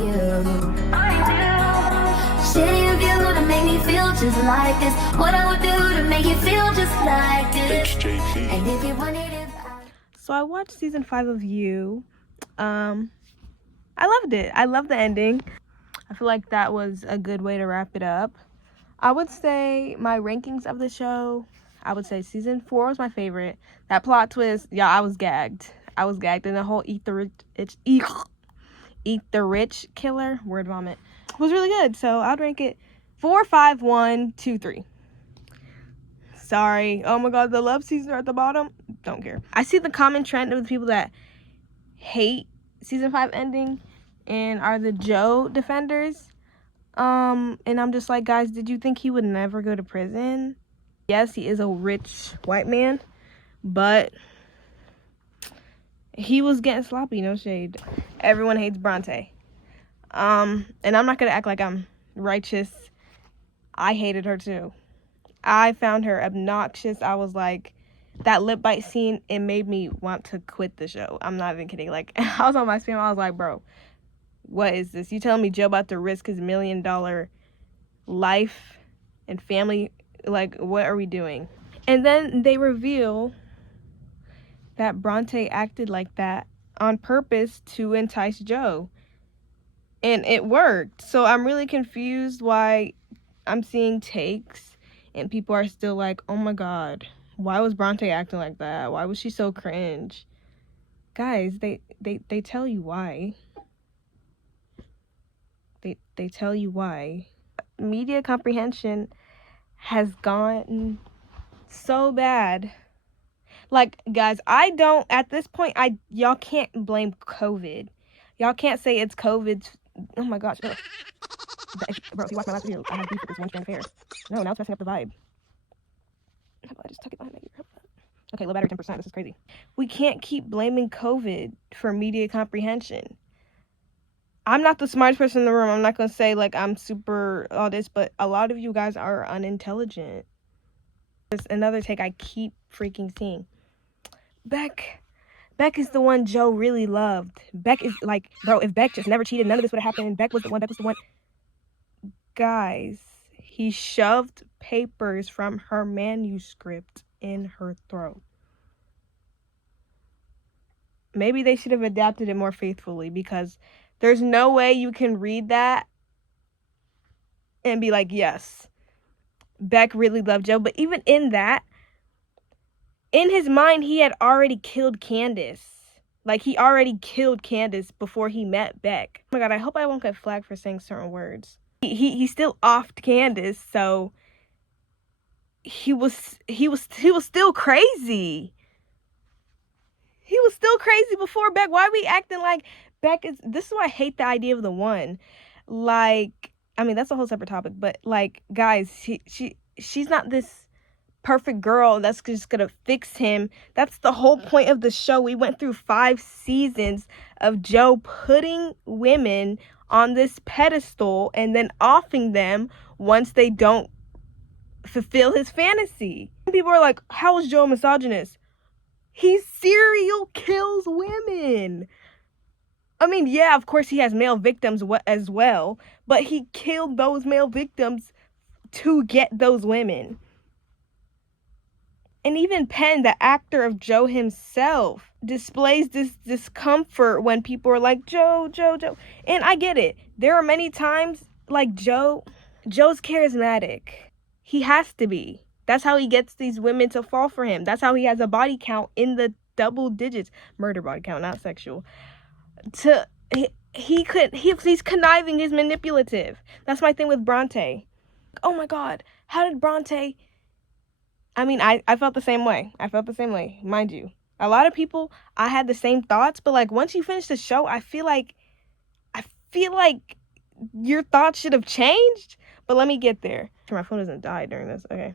you. Shitty of you to make me feel just like this. What I would do to make you feel just like this. And if you wanted it, so I watched season 5 of You. I loved it. I love the ending. I feel like that was a good way to wrap it up. I would say my rankings of the show, I would say season 4 was my favorite. That plot twist, yeah, I was gagged. And the whole eat the rich killer, word vomit, was really good. So I'd rank it 4, 5, 1, 2, 3. Sorry. Oh my god, the love scenes are at the bottom. Don't care. I see the common trend of the people that hate season 5 ending and are the Joe defenders. And I'm just like, guys, did you think he would never go to prison? Yes, he is a rich white man, but he was getting sloppy, no shade. Everyone hates Bronte. And I'm not gonna act like I'm righteous. I hated her too. I found her obnoxious. I was like, that lip bite scene, it made me want to quit the show. I'm not even kidding. Like, I was on my spam, I was like, bro, what is this? You telling me Joe about to risk his $1 million life and family? Like, what are we doing? And then they reveal that Bronte acted like that on purpose to entice Joe. And it worked. So I'm really confused why I'm seeing takes and people are still like, oh my god, why was Bronte acting like that? Why was she so cringe? Guys, they tell you why. They tell you why. Media comprehension has gotten so bad. Like, guys, at this point, y'all can't blame COVID. Y'all can't say it's COVID. Oh my gosh. Bro, if you watch my last video, I had beef with this one strand fair. No, now it's messing up the vibe. How about I just tuck it behind my ear? Okay, low battery 10%. This is crazy. We can't keep blaming COVID for media comprehension. I'm not the smartest person in the room. I'm not going to say, like, I'm super all this, but a lot of you guys are unintelligent. There's another take I keep freaking seeing. Beck is the one Joe really loved. Beck is like, bro, if Beck just never cheated, none of this would have happened. Beck was the one. Guys, he shoved papers from her manuscript in her throat. Maybe they should have adapted it more faithfully, because there's no way you can read that and be like, yes, Beck really loved Joe. But even in that, in his mind, he had already killed Candace. Like, he already killed Candace before he met Beck. Oh my god, I hope I won't get flagged for saying certain words. He still offed Candace, so he was still crazy. He was still crazy before Beck. Why are we acting like Beck is... This is why I hate the idea of the one. Like, I mean, that's a whole separate topic, but, like, guys, she's not this perfect girl that's just gonna fix him. That's the whole point of the show. We went through 5 seasons of Joe putting women on this pedestal and then offing them once they don't fulfill his fantasy. People are like, how is Joe a misogynist? He serial kills women. I mean, yeah, of course he has male victims as well, but he killed those male victims to get those women. And even Penn, the actor of Joe himself, displays this discomfort when people are like, Joe. And I get it. There are many times, like, Joe's charismatic. He has to be. That's how he gets these women to fall for him. That's how he has a body count in the double digits. Murder body count, not sexual. He's conniving, he's manipulative. That's my thing with Bronte. Oh my god, how did Bronte... I mean, I felt the same way. Mind you. A lot of people, I had the same thoughts, but, like, once you finish the show, I feel like your thoughts should have changed. But let me get there. My phone doesn't die during this. Okay.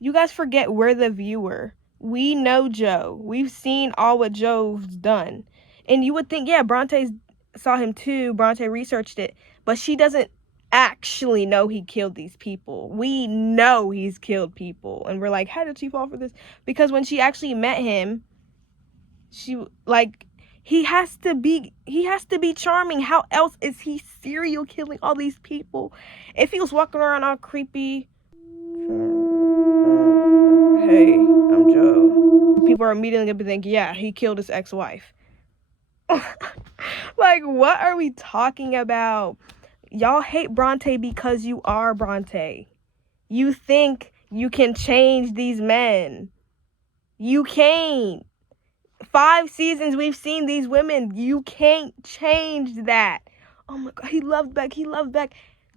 You guys forget we're the viewer. We know Joe. We've seen all what Joe's done. And you would think, yeah, Bronte saw him too. Bronte researched it. But she doesn't actually know he killed these people. We know he's killed people. And we're like, how did she fall for this? Because when she actually met him, He has to be charming. How else is he serial killing all these people? If he was walking around all creepy, hey, I'm Joe, people are immediately gonna think, yeah, he killed his ex-wife. Like, what are we talking about? Y'all hate Bronte because you are Bronte. You think you can change these men. You can't. 5 seasons we've seen these women. You can't change that. Oh my God, he loved Beck.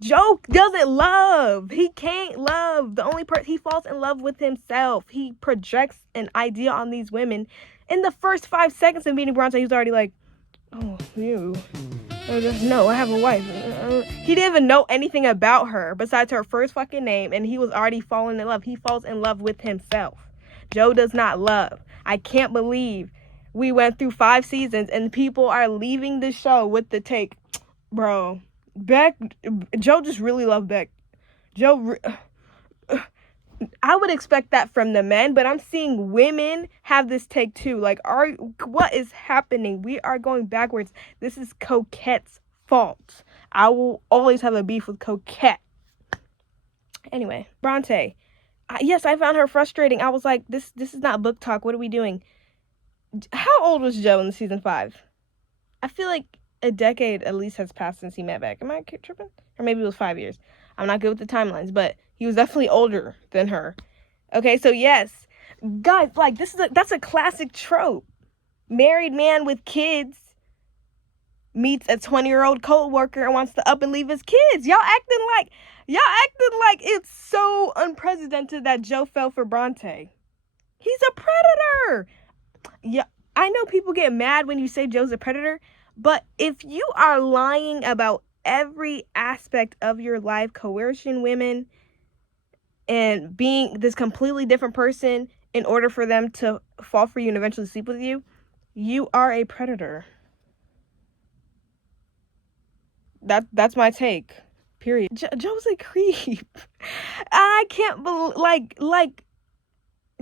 Joe doesn't love. He can't love. The only part he falls in love with himself. He projects an idea on these women. In the first 5 seconds of meeting Bronte, he was already like, oh, you. No, I have a wife. He didn't even know anything about her besides her first fucking name, and he was already falling in love. He falls in love with himself. Joe does not love. I can't believe we went through 5 seasons and people are leaving the show with the take, bro, Beck, Joe just really loved Beck. I would expect that from the men, but I'm seeing women have this take too. Like, what is happening? We are going backwards. This is Coquette's fault. I will always have a beef with Coquette. Anyway, Bronte. Yes, I found her frustrating. I was like, this is not book talk. What are we doing? How old was Joe in season 5? I feel like a decade at least has passed since he met Beck. Am I tripping? Or maybe it was 5 years. I'm not good with the timelines, but he was definitely older than her. Okay, so yes, guys, like, that's a classic trope. Married man with kids meets a 20-year-old co-worker and wants to up and leave his kids. Y'all acting like it's so unprecedented that Joe fell for Bronte. He's a predator. Yeah, I know people get mad when you say Joe's a predator, but if you are lying about every aspect of your life, coercing women and being this completely different person in order for them to fall for you and eventually sleep with you, you are a predator. That's my take. Period. Joe's a creep. I can't believe, like,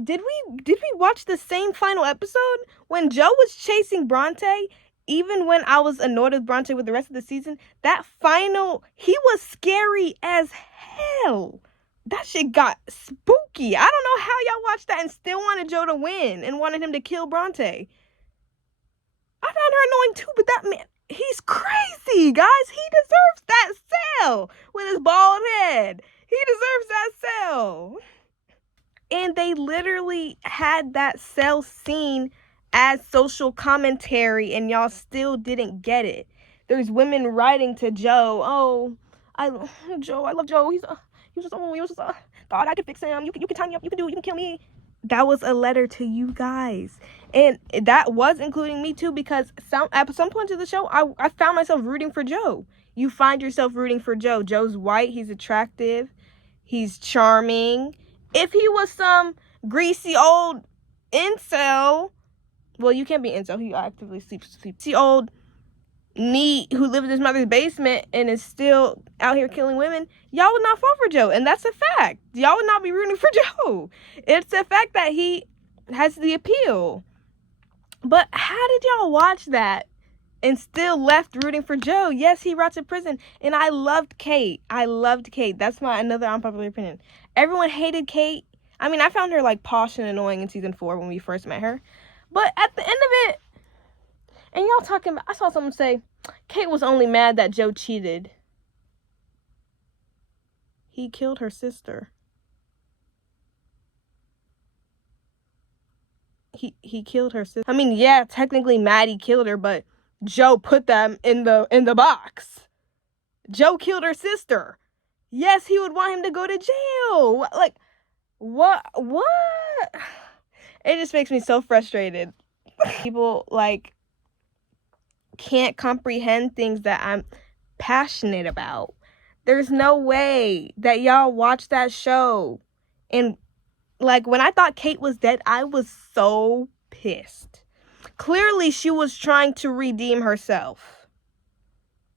did we watch the same final episode when Joe was chasing Bronte? Even when I was annoyed with Bronte with the rest of the season, that final, he was scary as hell. That shit got spooky. I don't know how y'all watched that and still wanted Joe to win and wanted him to kill Bronte. I found her annoying too, but that man, he's crazy, guys. He deserves that cell with his bald head. He deserves that cell. And they literally had that cell scene as social commentary, and y'all still didn't get it. There's women writing to Joe, oh, I love Joe. He was just thought I could fix him. You can tie me up. You can kill me. That was a letter to you guys, and that was including me too, because at some point of the show, I found myself rooting for Joe. You find yourself rooting for Joe. Joe's white. He's attractive. He's charming. If he was some greasy old incel, well, you can't be incel. He actively sleeps. Greasy old neat who lived in his mother's basement and is still out here killing women, y'all would not fall for Joe, and that's a fact. Y'all would not be rooting for Joe. It's a fact that he has the appeal. But how did y'all watch that and still left rooting for Joe? Yes, he rots in prison, and I loved Kate. That's my another unpopular opinion. Everyone hated Kate. I mean, I found her like posh and annoying in season 4 when we first met her, but at the end of it, and y'all talking about, I saw someone say Kate was only mad that Joe cheated. He killed her sister. He killed her sister. I mean, yeah, technically Maddie killed her, but Joe put them in the box. Joe killed her sister. Yes, he would want him to go to jail. Like, what? It just makes me so frustrated. People, like, can't comprehend things that I'm passionate about. There's no way that y'all watch that show. And, like, when I thought Kate was dead, I was so pissed. Clearly, she was trying to redeem herself.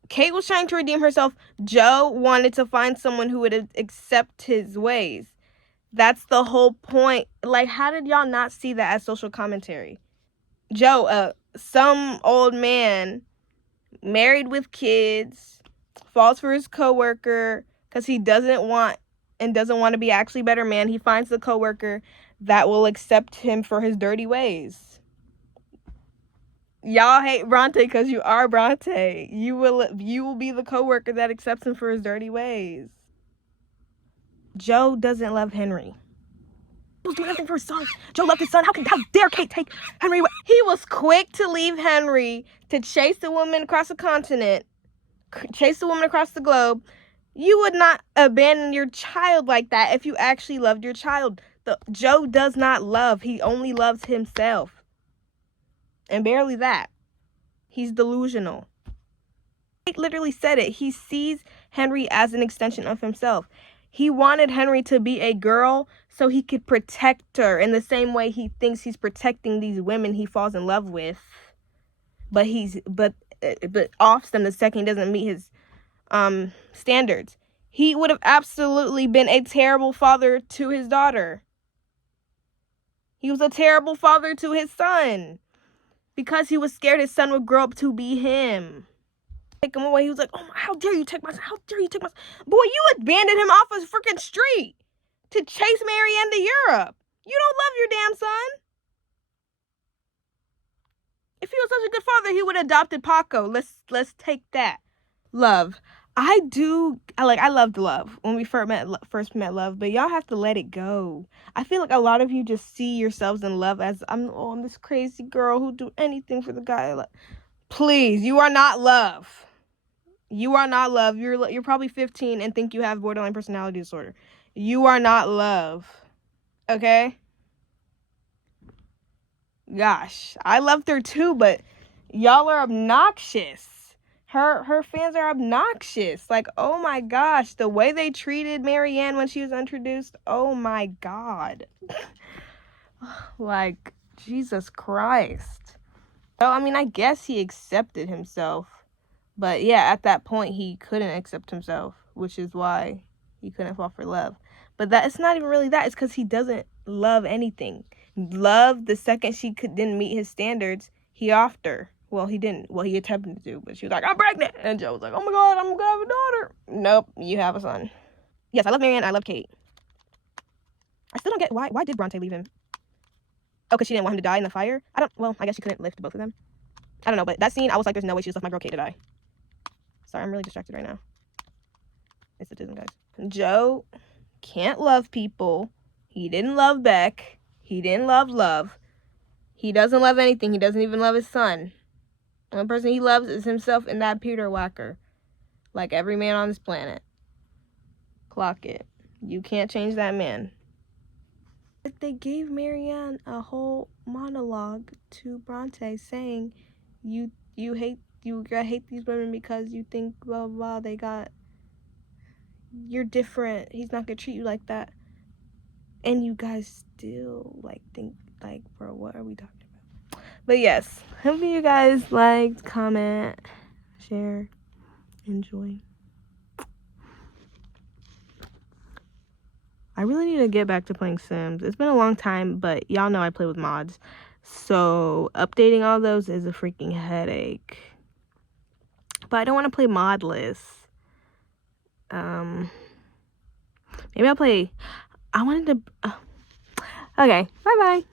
Kate was trying to redeem herself. Joe wanted to find someone who would accept his ways. That's the whole point. Like, how did y'all not see that as social commentary? Joe, some old man, married with kids, falls for his coworker because he doesn't want to be actually a better man. He finds the coworker that will accept him for his dirty ways. Y'all hate Bronte because you are Bronte. You will be the coworker that accepts him for his dirty ways. Joe doesn't love Henry. He was doing everything for his son. Joe loved his son. How dare Kate take Henry away? He was quick to leave Henry to chase a woman across the continent, chase a woman across the globe. You would not abandon your child like that if you actually loved your child. Joe does not love. He only loves himself. And barely that. He's delusional. Kate literally said it. He sees Henry as an extension of himself. He wanted Henry to be a girl so he could protect her in the same way he thinks he's protecting these women he falls in love with. But offs them the second he doesn't meet his standards. He would have absolutely been a terrible father to his daughter. He was a terrible father to his son because he was scared his son would grow up to be him. Take him away. He was like, "Oh, how dare you take my son? How dare you take my son? Boy, you abandoned him off a freaking street to chase Marianne to Europe. You don't love your damn son. If he was such a good father, he would have adopted Paco. Let's take that. Love. I loved Love when we first met Love, but y'all have to let it go. I feel like a lot of you just see yourselves in Love as I'm this crazy girl who'd do anything for the guy I love. Please, you are not Love. You are not Love. You're probably 15 and think you have borderline personality disorder. You are not Love. Okay? Gosh, I loved her too, but y'all are obnoxious. Her fans are obnoxious. Like, oh my gosh, the way they treated Marianne when she was introduced. Oh my God. Like, Jesus Christ. So, I mean, I guess he accepted himself. But yeah, at that point, he couldn't accept himself, which is why he couldn't fall for Love. But it's not even really that. It's because he doesn't love anything. Love, the second she didn't meet his standards, he offed her. Well, he didn't. Well, he attempted to, but she was like, "I'm pregnant." And Joe was like, "Oh my God, I'm going to have a daughter." Nope, you have a son. Yes, I love Marianne. I love Kate. I still don't get why did Bronte leave him? Oh, because she didn't want him to die in the fire? I guess she couldn't lift both of them. I don't know, but that scene, I was like, there's no way she just left my girl Kate to die. Sorry, I'm really distracted right now. It's autism, guys. Joe can't love people. He didn't love Beck. He didn't love Love. He doesn't love anything. He doesn't even love his son. The only person he loves is himself and that Peter Whacker. Like every man on this planet. Clock it. You can't change that man. They gave Marianne a whole monologue to Bronte saying, you hate these women because you think blah blah blah, you're different, he's not gonna treat you like that. And you guys still think bro, what are we talking about? But yes, hope you guys liked, comment, share, enjoy. I really need to get back to playing Sims. It's been a long time, but y'all know I play with mods. So updating all those is a freaking headache. But I don't want to play modless. Maybe I'll play... Okay, bye-bye.